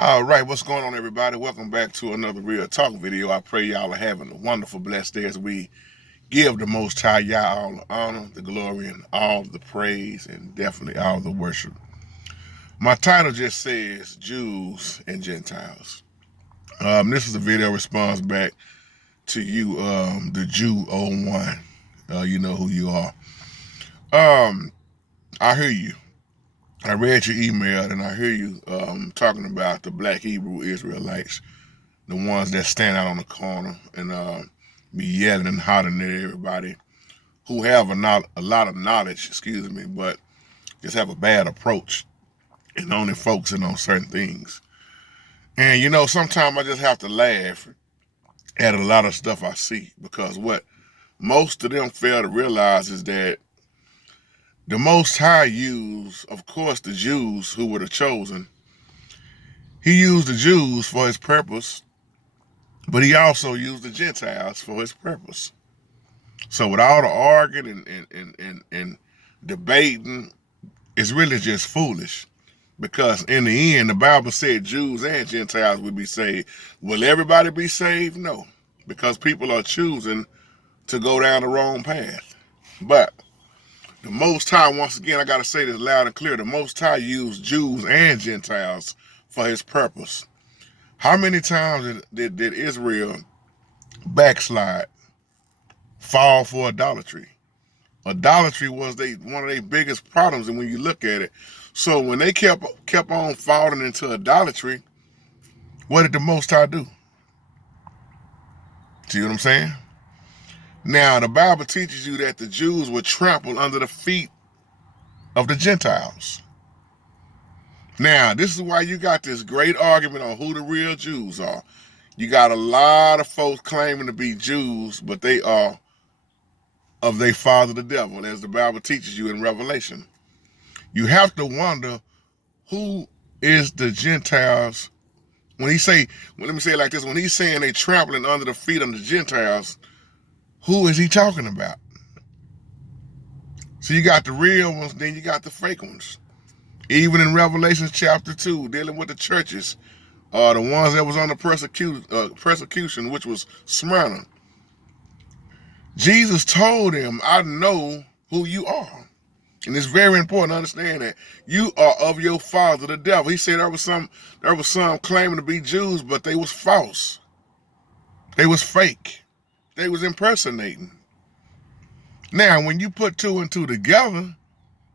All right, what's going on, everybody? Welcome back to another Real Talk video. I pray y'all are having a wonderful, blessed day as we give the Most High Yah all the honor, the glory, and all the praise, and definitely all the worship. My title just says Jews and Gentiles. This is a video response back to you, the Jew 01. You know who you are. I hear you. I read your email and I hear you talking about the black Hebrew Israelites, the ones that stand out on the corner and be yelling and hollering at everybody who have a lot of knowledge, but just have a bad approach and only focusing on certain things. And you know, sometimes I just have to laugh at a lot of stuff I see, because what most of them fail to realize is that the Most High used, of course, the Jews who were the chosen. He used the Jews for his purpose, but he also used the Gentiles for his purpose. So with all the arguing and debating, it's really just foolish, because in the end, the Bible said Jews and Gentiles would be saved. Will everybody be saved? No, because people are choosing to go down the wrong path. But the Most High, once again, I got to say this loud and clear, the Most High used Jews and Gentiles for his purpose. How many times did Israel backslide, fall for idolatry? Idolatry was one of their biggest problems, and when you look at it, so when they kept on falling into idolatry, what did the Most High do? See what I'm saying? Now, the Bible teaches you that the Jews were trampled under the feet of the Gentiles. Now, this is why you got this great argument on who the real Jews are. You got a lot of folks claiming to be Jews, but they are of their father the devil, as the Bible teaches you in Revelation. You have to wonder, who is the Gentiles? Let me say it like this, when he's saying they trampling under the feet of the Gentiles, who is he talking about? So you got the real ones, then you got the fake ones. Even in Revelation chapter 2, dealing with the churches, the ones that was under persecution, which was Smyrna. Jesus told them, I know who you are. And it's very important to understand that you are of your father, the devil. He said there was some claiming to be Jews, but they was false. They was fake. They was impersonating. Now, when you put two and two together,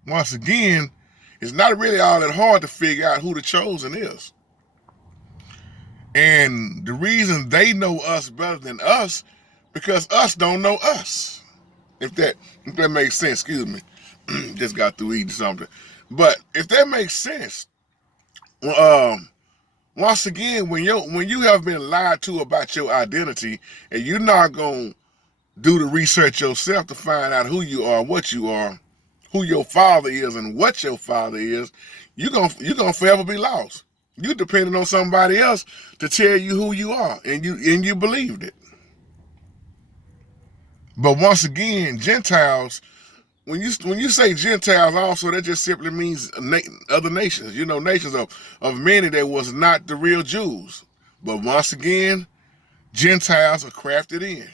once again, it's not really all that hard to figure out who the chosen is. And the reason they know us better than us, because us don't know us. If that makes sense, excuse me. Just got through eating something. But if that makes sense, once again, when you have been lied to about your identity, and you're not gonna do the research yourself to find out who you are, what you are, who your father is, and what your father is, you're gonna forever be lost. You depending on somebody else to tell you who you are, and you believed it. But once again, Gentiles, when you say Gentiles, also that just simply means other nations. You know, nations of many that was not the real Jews. But once again, Gentiles are crafted in.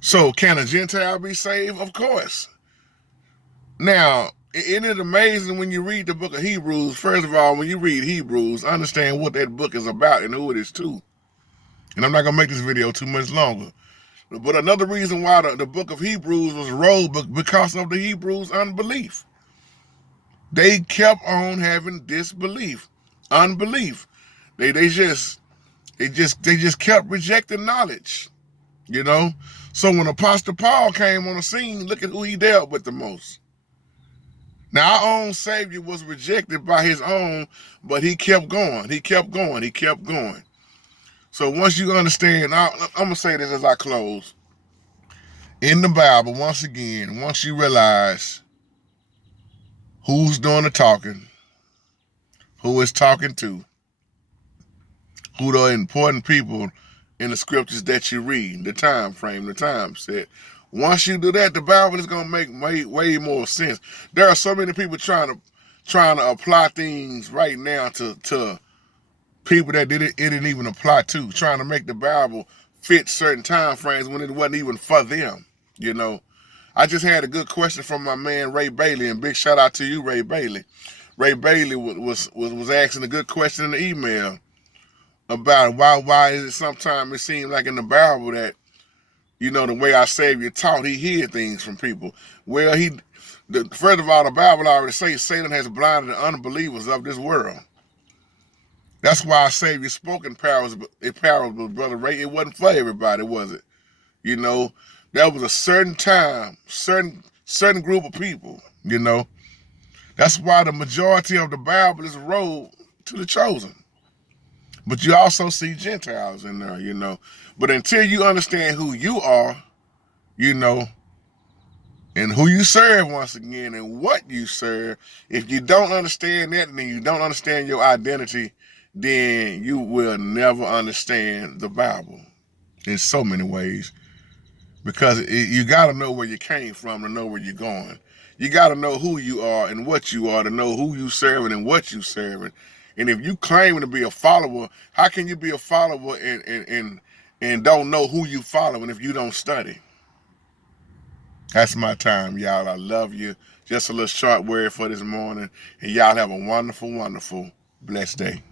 So can a Gentile be saved? Of course. Now, isn't it amazing when you read the book of Hebrews? First of all, when you read Hebrews, understand what that book is about and who it is to. And I'm not going to make this video too much longer. But another reason why the book of Hebrews was wrote, because of the Hebrews' unbelief. They kept on having disbelief, unbelief. They just kept rejecting knowledge, you know. So when Apostle Paul came on the scene, look at who he dealt with the most. Now, our own Savior was rejected by his own, but he kept going. He kept going. He kept going. So once you understand, I'm going to say this as I close. In the Bible, once again, once you realize who's doing the talking, who is talking to, who the important people in the scriptures that you read, the time frame, the time set. Once you do that, the Bible is going to make way more sense. There are so many people trying to apply things right now to People that it didn't even apply to, trying to make the Bible fit certain time frames when it wasn't even for them. You know, I just had a good question from my man Ray Bailey, and big shout out to you, Ray Bailey. Ray Bailey was asking a good question in the email about why is it sometimes it seems like in the Bible that, you know, the way our Savior taught, he hid things from people. Well, first of all, the Bible already says Satan has blinded the unbelievers of this world. That's why our Savior spoke in parables, Brother Ray. It wasn't for everybody, was it? You know, that was a certain time, certain group of people, you know. That's why the majority of the Bible is a road to the chosen. But you also see Gentiles in there, you know. But until you understand who you are, you know, and who you serve once again and what you serve, if you don't understand that and then you don't understand your identity, then you will never understand the Bible in so many ways. Because you got to know where you came from to know where you're going. You got to know who you are and what you are to know who you serving and what you serving. And if you claiming to be a follower, how can you be a follower and don't know who you following if you don't study? That's my time, y'all. I love you. Just a little short word for this morning. And y'all have a wonderful, wonderful, blessed day.